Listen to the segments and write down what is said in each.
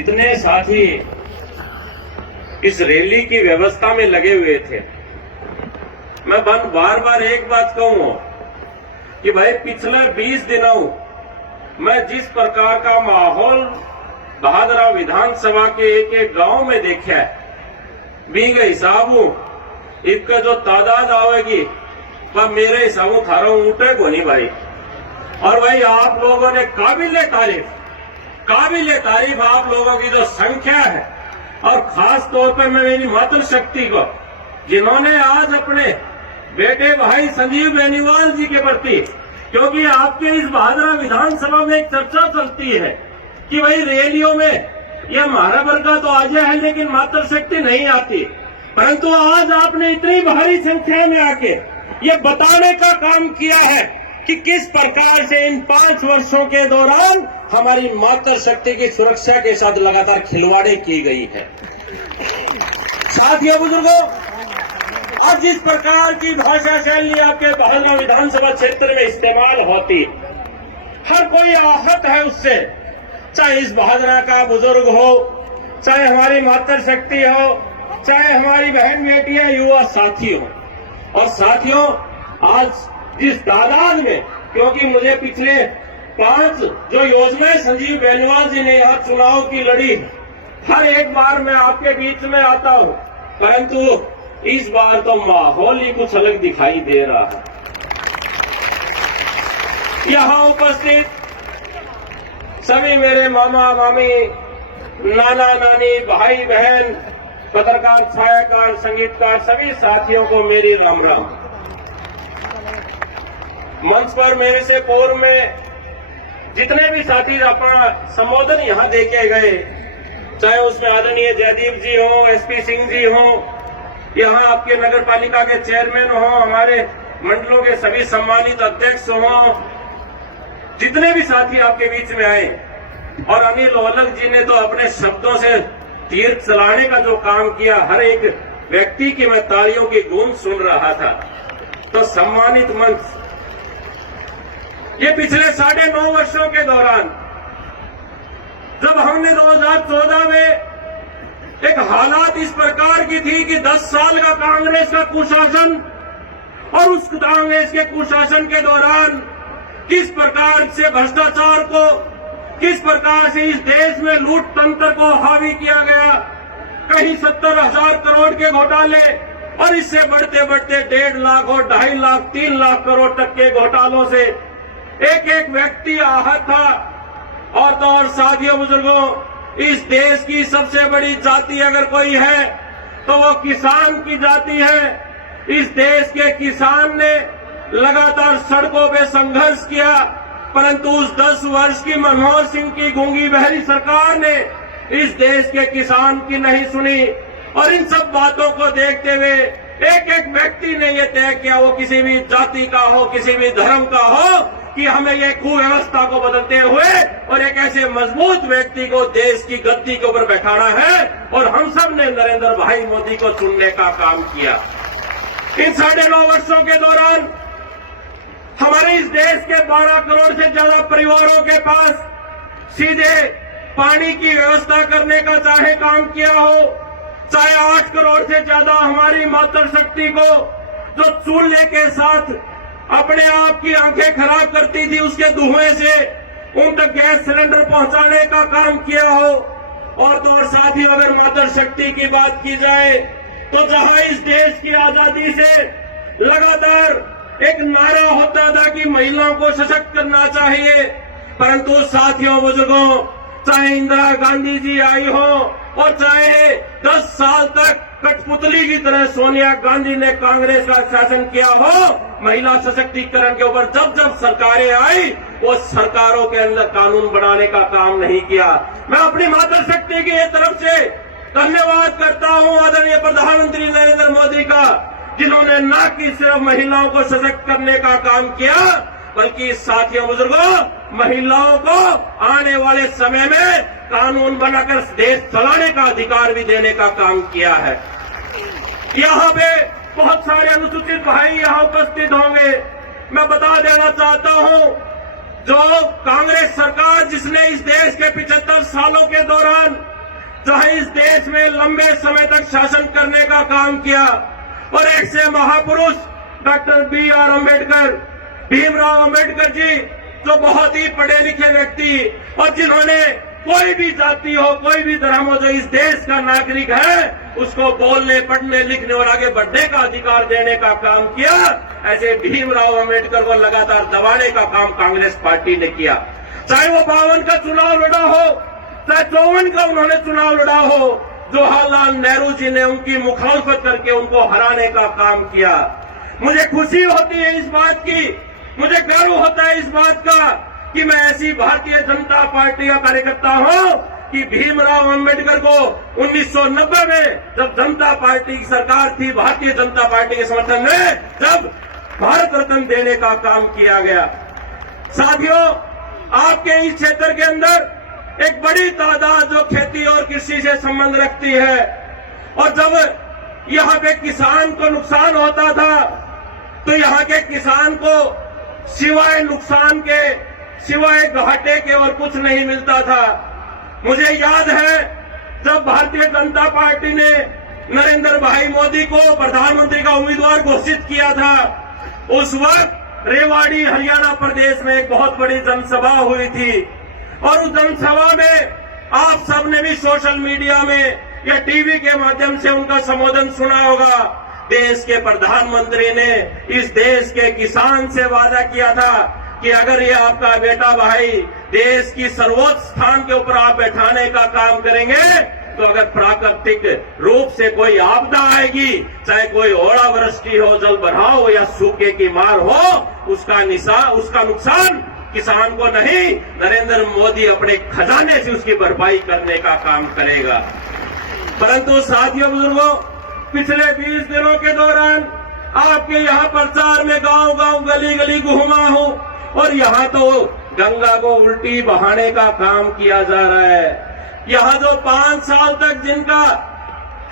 इतने साथी इस रैली की व्यवस्था में लगे हुए थे। मैं बार बार एक बात कहूं कि भाई पिछले 20 दिनों मैं जिस प्रकार का माहौल बहादुरा विधानसभा के एक एक गांव में देखा है, बींगे हिसाबों इसका जो तादाद आवेगी वह मेरे हिसाबों थारा ऊँटे को नहीं भाई। और भाई आप लोगों ने काबिल तारीफ आप लोगों की जो संख्या है, और खास तौर पर मैं मेरी मातृशक्ति को जिन्होंने आज अपने बेटे भाई संजीव बेनीवाल जी के प्रति, क्योंकि आपके इस बहादुरा विधानसभा में एक चर्चा चलती है कि भाई रैलियों में यह हमारा वर्गा तो आ जाए है लेकिन मातृशक्ति नहीं आती, परंतु आज आपने इतनी भारी संख्या में आके ये बताने का काम किया है कि किस प्रकार से इन 5 वर्षों के दौरान हमारी मातृशक्ति की सुरक्षा के साथ लगातार खिलवाड़ी की गई है। साथियों बुजुर्गों, आज जिस प्रकार की भाषा शैली आपके बहादुरा विधानसभा क्षेत्र में इस्तेमाल होती, हर कोई आहत है उससे, चाहे इस बहादुरा का बुजुर्ग हो, चाहे हमारी मातृशक्ति हो, चाहे हमारी बहन बेटियां युवा साथी हो। और साथियों, आज जिस तादाद में, क्योंकि मुझे पिछले 5 जो योजनाएं संजीव बेनीवाल जी ने यहाँ चुनाव की लड़ी, हर एक बार मैं आपके बीच में आता हूँ, परंतु इस बार तो माहौल ही कुछ अलग दिखाई दे रहा है। यहाँ उपस्थित सभी मेरे मामा मामी, नाना नानी, भाई बहन, पत्रकार, छायाकार, संगीतकार, सभी साथियों को मेरी राम राम। मंच पर मेरे से पूर्व में जितने भी साथी अपना संबोधन यहाँ देके गए, चाहे उसमें आदरणीय जयदीप जी हो, एसपी सिंह जी हो, यहाँ आपके नगर पालिका के चेयरमैन हो, हमारे मंडलों के सभी सम्मानित अध्यक्ष हो, जितने भी साथी आपके बीच में आए, और अनिल ओलख जी ने तो अपने शब्दों से तीर चलाने का जो काम किया, हर एक व्यक्ति की मैं तालियों की गूंज सुन रहा था। तो सम्मानित मंच, ये पिछले 9.5 वर्षों के दौरान जब हमने 2014 में एक हालात इस प्रकार की थी कि 10 साल का कांग्रेस का कुशासन, और उस कांग्रेस के कुशासन के दौरान किस प्रकार से भ्रष्टाचार को, किस प्रकार से इस देश में लूट तंत्र को हावी किया गया, कहीं 70,000 करोड़ के घोटाले, और इससे बढ़ते बढ़ते 1.5 लाख और 2.5 लाख 3 लाख करोड़ तक के घोटालों से एक एक व्यक्ति आहत था। और तो और साथियों बुजुर्गों, इस देश की सबसे बड़ी जाति अगर कोई है तो वो किसान की जाति है। इस देश के किसान ने लगातार सड़कों पे संघर्ष किया, परंतु उस 10 वर्ष की मनमोहन सिंह की गूंगी बहरी सरकार ने इस देश के किसान की नहीं सुनी। और इन सब बातों को देखते हुए एक एक व्यक्ति ने यह तय किया, वो किसी भी जाति का हो, किसी भी धर्म का हो, कि हमें ये कुव्यवस्था को बदलते हुए और एक ऐसे मजबूत व्यक्ति को देश की गद्दी के ऊपर बैठाना है। और हम सब ने नरेंद्र भाई मोदी को चुनने का काम किया। इन 9.5 वर्षों के दौरान हमारे इस देश के 12 करोड़ से ज्यादा परिवारों के पास सीधे पानी की व्यवस्था करने का चाहे काम किया हो, चाहे 8 करोड़ से ज्यादा हमारी मातृशक्ति को जो चूल्हे के साथ अपने आप की आंखें खराब करती थी, उसके धुएं से उन तक गैस सिलेंडर पहुंचाने का काम किया हो। और तो और साथ ही अगर मातृशक्ति की बात की जाए तो जहां इस देश की आजादी से लगातार एक नारा होता था कि महिलाओं को सशक्त करना चाहिए, परंतु साथियों बुजुर्गों, चाहे इंदिरा गांधी जी आई हो और चाहे 10 साल तक कठपुतली की तरह सोनिया गांधी ने कांग्रेस का शासन किया हो, महिला सशक्तिकरण के ऊपर जब जब सरकारें आई, वो सरकारों के अंदर कानून बनाने का काम नहीं किया। मैं अपनी मातृशक्ति की तरफ से धन्यवाद करता हूं आदरणीय प्रधानमंत्री नरेंद्र मोदी का, जिन्होंने न कि सिर्फ महिलाओं को सशक्त करने का काम किया, बल्कि साथियों बुजुर्गों, महिलाओं को आने वाले समय में कानून बनाकर देश चलाने का अधिकार भी देने का काम किया है। यहाँ पे बहुत सारे अनुसूचित भाई यहाँ उपस्थित होंगे। मैं बता देना चाहता हूँ, जो कांग्रेस सरकार जिसने इस देश के 75 सालों के दौरान चाहे इस देश में लंबे समय तक शासन करने का काम किया और ऐसे महापुरुष डॉक्टर B.R. अम्बेडकर, भीमराव अम्बेडकर जी, जो बहुत ही पढ़े लिखे व्यक्ति और जिन्होंने कोई भी जाति हो, कोई भी धर्म हो, जो इस देश का नागरिक है उसको बोलने, पढ़ने, लिखने और आगे बढ़ने का अधिकार देने का काम किया, ऐसे भीमराव अम्बेडकर को लगातार दबाने का काम कांग्रेस पार्टी ने किया। चाहे वो 52 का चुनाव लड़ा हो, चाहे 54 का उन्होंने चुनाव लड़ा हो, जवाहरलाल नेहरू जी ने उनकी मुखालफत करके उनको हराने का काम किया। मुझे खुशी होती है इस बात की, मुझे गर्व होता है इस बात का कि मैं ऐसी भारतीय जनता पार्टी का कार्यकर्ता हूं कि भीमराव अम्बेडकर को 1990 में जब जनता पार्टी की सरकार थी, भारतीय जनता पार्टी के समर्थन में जब भारत रत्न देने का काम किया गया। साथियों, आपके इस क्षेत्र के अंदर एक बड़ी तादाद जो खेती और कृषि से संबंध रखती है, और जब यहाँ पे किसान को नुकसान होता था तो यहाँ के किसान को सिवाय नुकसान के, सिवाय घाटे के और कुछ नहीं मिलता था। मुझे याद है जब भारतीय जनता पार्टी ने नरेंद्र भाई मोदी को प्रधानमंत्री का उम्मीदवार घोषित किया था, उस वक्त रेवाड़ी हरियाणा प्रदेश में एक बहुत बड़ी जनसभा हुई थी और उस जनसभा में आप सबने भी सोशल मीडिया में या टीवी के माध्यम से उनका संबोधन सुना होगा। देश के प्रधानमंत्री ने इस देश के किसान से वादा किया था कि अगर ये आपका बेटा भाई देश की सर्वोच्च स्थान के ऊपर आप बैठाने का काम करेंगे तो अगर प्राकृतिक रूप से कोई आपदा आएगी, चाहे कोई ओलावृष्टि हो, जल भराव हो या सूखे की मार हो, उसका नुकसान किसान को नहीं, नरेंद्र मोदी अपने खजाने से उसकी भरपाई करने का काम करेगा। परंतु साथियों, बुजुर्गों, पिछले 20 दिनों के दौरान आपके यहाँ प्रचार में गांव गांव, गली गली घूमा हूं और यहाँ तो गंगा को उल्टी बहाने का काम किया जा रहा है। यहाँ जो 5 साल तक जिनका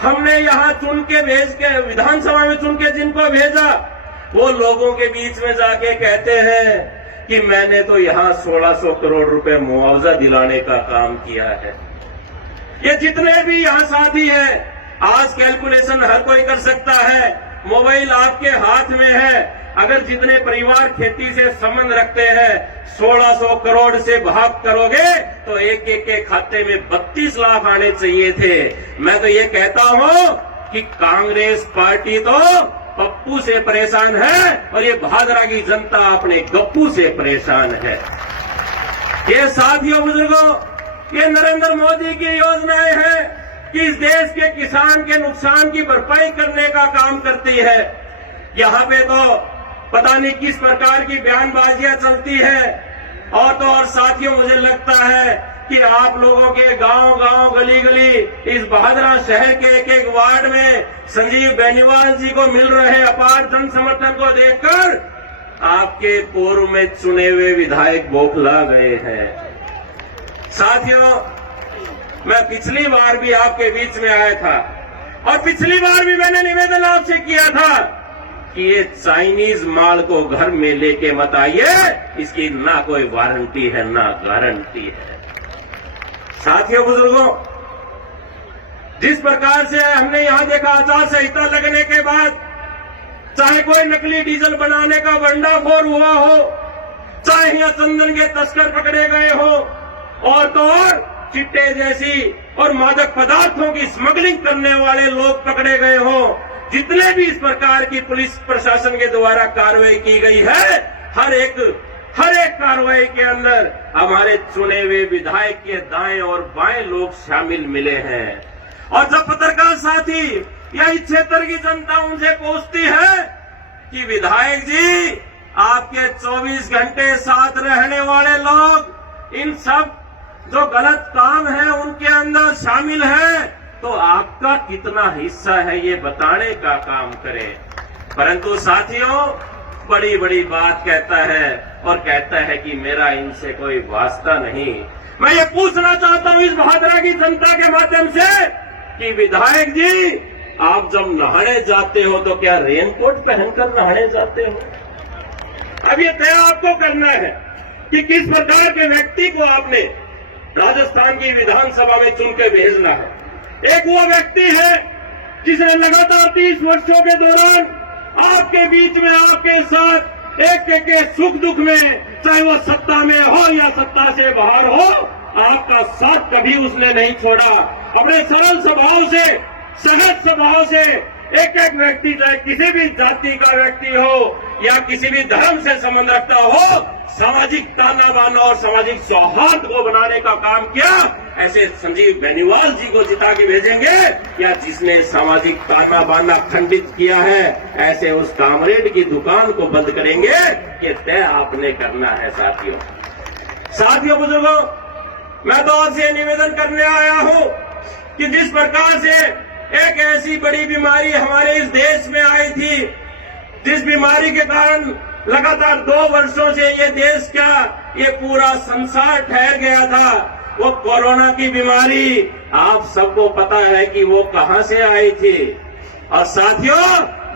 हमने यहाँ चुन के भेज के, विधानसभा में चुन के जिनको भेजा, वो लोगों के बीच में जाके कहते हैं कि मैंने तो यहाँ 1600 करोड़ रुपए मुआवजा दिलाने का काम किया है। ये जितने भी यहाँ साथी हैं, आज कैलकुलेशन हर कोई कर सकता है, मोबाइल आपके हाथ में है। अगर जितने परिवार खेती से संबंध रखते हैं 1600 करोड़ से भाग करोगे तो एक एक के खाते में 32 लाख आने चाहिए थे। मैं तो ये कहता हूं कि कांग्रेस पार्टी तो पप्पू से परेशान है और ये भादरा की जनता अपने गप्पू से परेशान है। ये साथियों, बुजुर्गों, ये नरेंद्र मोदी की योजनाएं हैं कि इस देश के किसान के नुकसान की भरपाई करने का काम करती है। यहाँ पे तो पता नहीं किस प्रकार की बयानबाजियां चलती है। और तो और साथियों, मुझे लगता है कि आप लोगों के गांव गांव, गली गली, इस बहादुरा शहर के एक एक वार्ड में संजीव बेनीवाल जी को मिल रहे अपार जन समर्थन को देखकर आपके पूर्व में चुने हुए विधायक बौखला गए हैं। साथियों, मैं पिछली बार भी आपके बीच में आया था और पिछली बार भी मैंने निवेदन आपसे किया था कि ये चाइनीज माल को घर में लेके मत आइए, इसकी ना कोई वारंटी है ना गारंटी है। साथियों, बुजुर्गों, जिस प्रकार से हमने यहां देखा आचार संहिता लगने के बाद चाहे कोई नकली डीजल बनाने का भंडाफोड़ हुआ हो, चाहे यहाँ चंदन के तस्कर पकड़े गए हो, और तो और चिट्टे जैसी और मादक पदार्थों की स्मगलिंग करने वाले लोग पकड़े गए हो, जितने भी इस प्रकार की पुलिस प्रशासन के द्वारा कार्रवाई की गई है, हर एक कार्रवाई के अंदर हमारे चुने हुए विधायक के दाएं और बाएं लोग शामिल मिले हैं। और जब पत्रकार साथी या इस क्षेत्र की जनता उनसे पूछती है कि विधायक जी, आपके 24 घंटे साथ रहने वाले लोग इन सब जो गलत काम है उनके अंदर शामिल है, तो आपका कितना हिस्सा है ये बताने का काम करें। परंतु साथियों, बड़ी बड़ी बात कहता है और कहता है कि मेरा इनसे कोई वास्ता नहीं। मैं ये पूछना चाहता हूं इस भादरा की जनता के माध्यम से कि विधायक जी, आप जब नहाने जाते हो तो क्या रेनकोट पहनकर नहाने जाते हो? अब ये तय आपको करना है कि किस प्रकार के व्यक्ति को आपने राजस्थान की विधानसभा में चुन के भेजना है। एक वो व्यक्ति है जिसने लगातार 30 वर्षों के दौरान आपके बीच में, आपके साथ एक एक के सुख दुख में, चाहे वो सत्ता में हो या सत्ता से बाहर हो, आपका साथ कभी उसने नहीं छोड़ा। अपने सरल स्वभाव से, सहज स्वभाव से एक एक व्यक्ति, चाहे किसी भी जाति का व्यक्ति हो या किसी भी धर्म से संबंध रखता हो, सामाजिक ताना बाना और सामाजिक सौहार्द को बनाने का काम किया। ऐसे संजीव बेनीवाल जी को जिता के भेजेंगे, या जिसने सामाजिक ताना बाना खंडित किया है, ऐसे उस कामरेड की दुकान को बंद करेंगे। ये तय आपने करना है साथियों बुजुर्गों, मैं तो आपसे निवेदन करने आया हूं कि जिस प्रकार से एक ऐसी बड़ी बीमारी हमारे इस देश में आई थी, जिस बीमारी के कारण लगातार 2 वर्षों से ये देश क्या, ये पूरा संसार ठहर गया था, वो कोरोना की बीमारी। आप सबको पता है कि वो कहां से आई थी। और साथियों,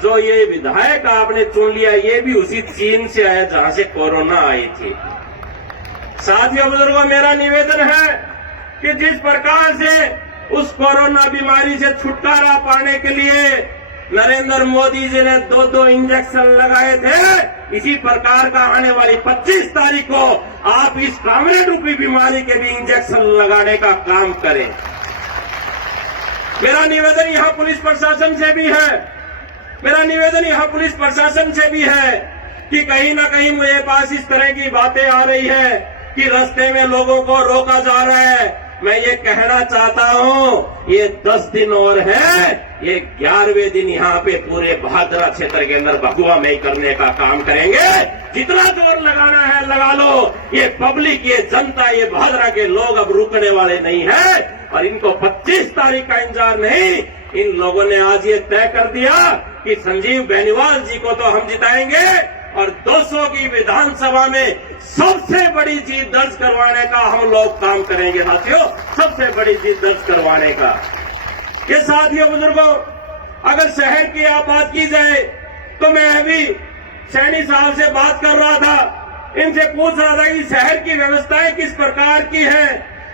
जो ये विधायक आपने चुन लिया, ये भी उसी चीन से आया जहां से कोरोना आई थी। साथियों बुजुर्गों, मेरा निवेदन है कि जिस प्रकार से उस कोरोना बीमारी से छुटकारा पाने के लिए नरेंद्र मोदी जी ने 2-2 इंजेक्शन लगाए थे, इसी प्रकार का आने वाली 25 तारीख को आप इस कामरेड रूपी बीमारी के भी इंजेक्शन लगाने का काम करें। मेरा निवेदन यहां पुलिस प्रशासन से भी है, मेरा निवेदन यहां पुलिस प्रशासन से भी है कि कहीं ना कहीं मेरे पास इस तरह की बातें आ रही है कि रास्ते में लोगों को रोका जा रहा है। मैं ये कहना चाहता हूं, ये 10 दिन और है, ये 11वें दिन यहाँ पे पूरे भादरा क्षेत्र के अंदर भगुआ में करने का काम करेंगे। जितना जोर लगाना है लगा लो। ये पब्लिक, ये जनता, ये भादरा के लोग अब रुकने वाले नहीं है। और इनको 25 तारीख का इंतजार नहीं, इन लोगों ने आज ये तय कर दिया कि संजीव बेनीवाल जी को तो हम जिताएंगे और 200 की विधानसभा में सबसे बड़ी जीत दर्ज करवाने का हम लोग काम करेंगे। साथियों, सबसे बड़ी जीत दर्ज करवाने का। ये साथियों बुजुर्गों, अगर शहर की आप बात की जाए तो मैं अभी सैनी साहब से बात कर रहा था, इनसे पूछ रहा था कि शहर की व्यवस्थाएं किस प्रकार की है,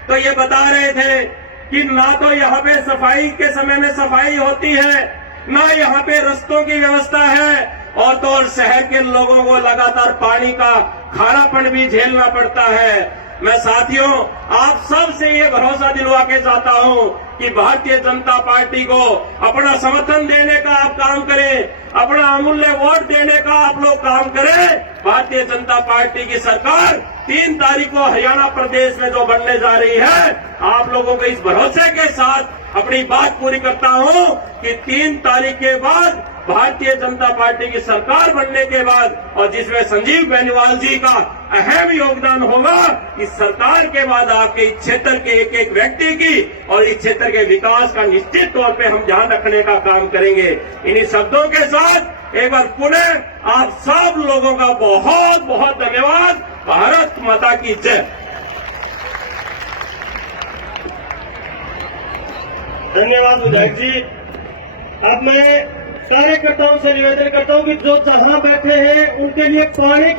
तो ये बता रहे थे कि ना तो यहाँ पे सफाई के समय में सफाई होती है, ना यहाँ पे रस्तों की व्यवस्था है, और तो और शहर के लोगों को लगातार पानी का खारापन भी झेलना पड़ता है। मैं साथियों आप सब से ये भरोसा दिलवा के चाहता हूं कि भारतीय जनता पार्टी को अपना समर्थन देने का आप काम करें, अपना अमूल्य वोट देने का आप लोग काम करें। भारतीय जनता पार्टी की सरकार 3 तारीख को हरियाणा प्रदेश में जो बनने जा रही है, आप लोगों को इस भरोसे के साथ अपनी बात पूरी करता हूं कि 3 तारीख के बाद भारतीय जनता पार्टी की सरकार बनने के बाद, और जिसमें संजीव बेनीवाल जी का अहम योगदान होगा, इस सरकार के बाद आपके इस क्षेत्र के एक एक व्यक्ति की और इस क्षेत्र के विकास का निश्चित तौर पे हम ध्यान रखने का काम करेंगे। इन्हीं शब्दों के साथ एक बार पुनः आप सब लोगों का बहुत बहुत धन्यवाद। भारत माता की जय। धन्यवाद विधायक जी। अब मैं कार्यकर्ताओं से निवेदन करता हूं कि जो जहां बैठे हैं उनके लिए पानी की